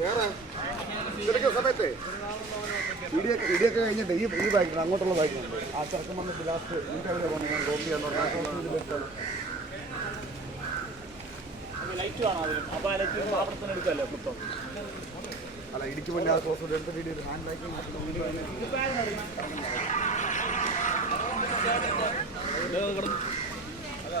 വേറെ? ഇതൊക്കെ സമയത്തെ. ഇടിയൊക്കെ ഇടിയൊക്കെ കഴിഞ്ഞിട്ട് ഈ ഈ ബൈക്കുണ്ട് അങ്ങോട്ടുള്ള ബൈക്കുണ്ട് ആ ചെറുക്കം വന്നിട്ട് ലാസ്റ്റ് ഞാൻ ലൈറ്റ് അവിടെ തന്നെ എടുക്കല്ലോ മൊത്തം അല്ല ഇടിക്ക് വേണ്ടി ആ ക്ലോസ് എടുത്ത വീഡിയോ ഹാൻഡ് ബാക്കിംഗ് എടാ,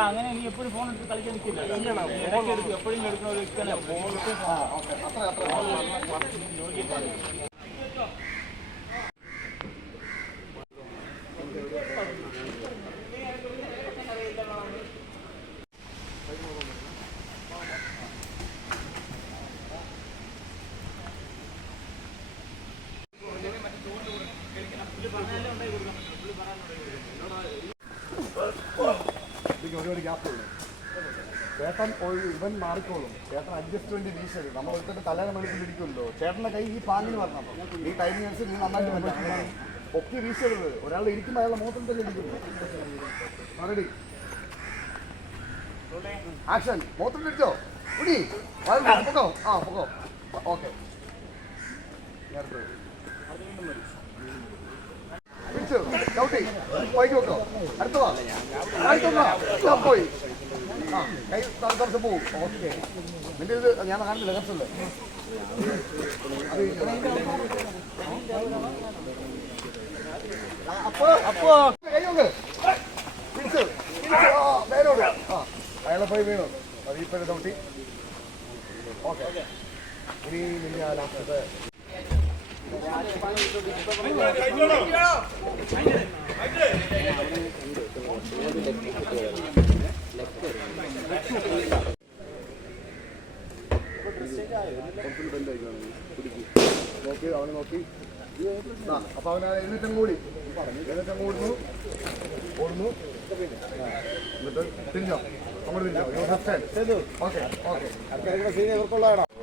അങ്ങനെ നീ എപ്പോഴും ഫോൺ എടുത്ത് കളിക്കാൻ നിൽക്കില്ല. എപ്പോഴും എടുക്കുന്ന ഒരു ഒരുപാട് ഗ്യാപ്പ് ഉള്ളു ചേട്ടൻ ഇവൻ മാറിക്കോളും. ചേട്ടൻ അഡ്ജസ്റ്റ്മെന്റ് വീശരുത് നമ്മൾ ഒരുത്തന്റെ തലേനെ മേടിക്കൊണ്ടിരിക്കുമല്ലോ ചേട്ടന്റെ കൈ ഈ പാങ്ങിന് വരണം ഈ ടൈമിന് അനുസരിച്ച് നീ നന്നായിട്ട് മനസ്സിലാക്കണം ഒക്കെ വീശരുത് ഒരാൾ ഇരിക്കുമ്പോൾ അയാളെ മുഖത്തും തന്നെ ഇരിക്കുന്നു മറുപടി ആക്ഷൻ മുഖത്തും ഇരിച്ചോ ഉടി. പൊക്കോ. ആ പൊക്കോ. ഓക്കെ. നേരത്തെ പിടിച്ചു ചവിട്ടി. വൈകി വെക്കോ. അടുത്തതാ അടുത്തതാ പോയി. കൈ തറച്ച് പോവും. ഓക്കെ. നിന്റെ ഇത് ഞാൻ കാണില്ല ലെഫ്റ്റല്ലേ അപ്പോ അപ്പോ. കൈ നോക്ക്. പിടിച്ചു പിടിച്ചു. ആ അയാളെ പോയി വീണു. അത് ഇപ്പോഴും ചവിട്ടി. ഓക്കെ. ഇനി നിന്റെ ലാസ്റ്റത്തെ നോക്കി അവനെ നോക്കി അപ്പൊ അവൻ എഴുന്നേറ്റം കൂടി എഴുന്നേറ്റം കൂടുന്നു ഓടുന്നു എന്നിട്ട് തിരിഞ്ഞോ അങ്ങോട്ട് തിരിഞ്ഞോ ഓക്കെ ഓക്കെ ഇവർക്കുള്ളതാണോ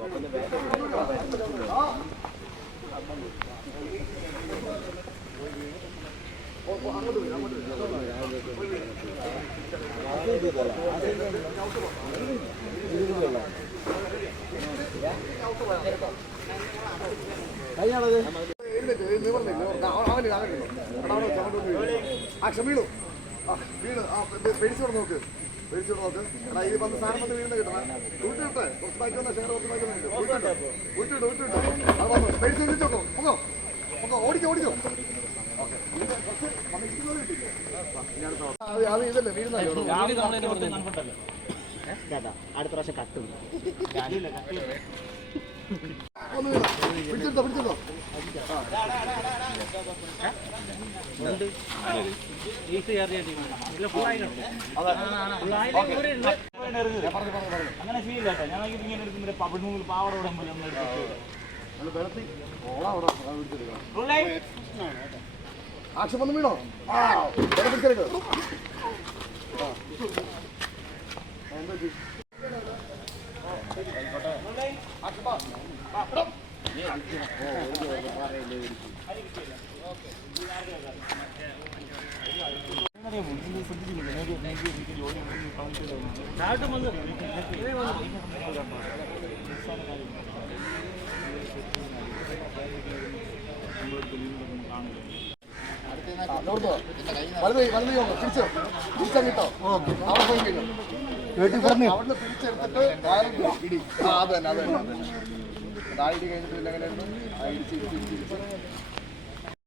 വീണു ആ ക്ഷമീണു ആ വീണ് ആ പേടിച്ചോട് നോക്ക് പേടിച്ചോട് നോക്ക് എടാ ഈ വന്ന് സാധനം വന്ന് വീണ് കിട്ടണം വിട്ടിട്ടെ കുറച്ച് ബാക്കി വന്ന ഷെയർ കുറച്ച് ബാക്കി വന്നിട്ട് വിട്ടിട്ട് വിട്ടിട്ട് അത് വന്നു പേടിച്ച് വിളിച്ചോക്കോ പൊക്കോ പൊക്കോ ഓടിക്കോ ഓടിക്കോ ഓക്കെ കുറച്ച് വന്നിരിക്കുന്നത് കിട്ടിയില്ലേ ആ, ഇനി അടുത്ത പ്രാവശ്യം കട്ടും പിടിച്ചെടുത്തോ പിടിച്ചെടുത്തോ അങ്ങനെ ഫീൽ കേട്ടോ ഞാൻ ഇങ്ങനെ എടുക്കുമ്പോൾ മൂന്നിൽ പാവട വിടുമ്പോൾ നമ്മൾ എടുത്തിട്ട് വെള്ളത്തിൽ ഓളാ അവിടെ പിടിച്ചെടുക്കണം ആക്ഷൻ വന്ന് വീണോ? പിടിച്ചെടുക്ക എന്താ ചെയ്യ്? ആക്ഷൻ വാ. വാ, ഇടോ. ആ, ഇങ്ങോട്ട് വാ. വലത് കൈ, വലത് കൈ നോക്ക്. തിരിച്ചോ തിരിച്ചങ്ങിട്ടോ അവിടെ പോയി കഴിഞ്ഞു അവിടുന്ന് പിടിച്ചെടുത്തിട്ട് ഇടി. ആ അത് തന്നെ അത് തന്നെ തന്നെ. താഴെ കഴിഞ്ഞിട്ട് പിന്നെ ആ ഇടിച്ച് ഇടിച്ച് ഇടിച്ച് ഇടിച്ച്.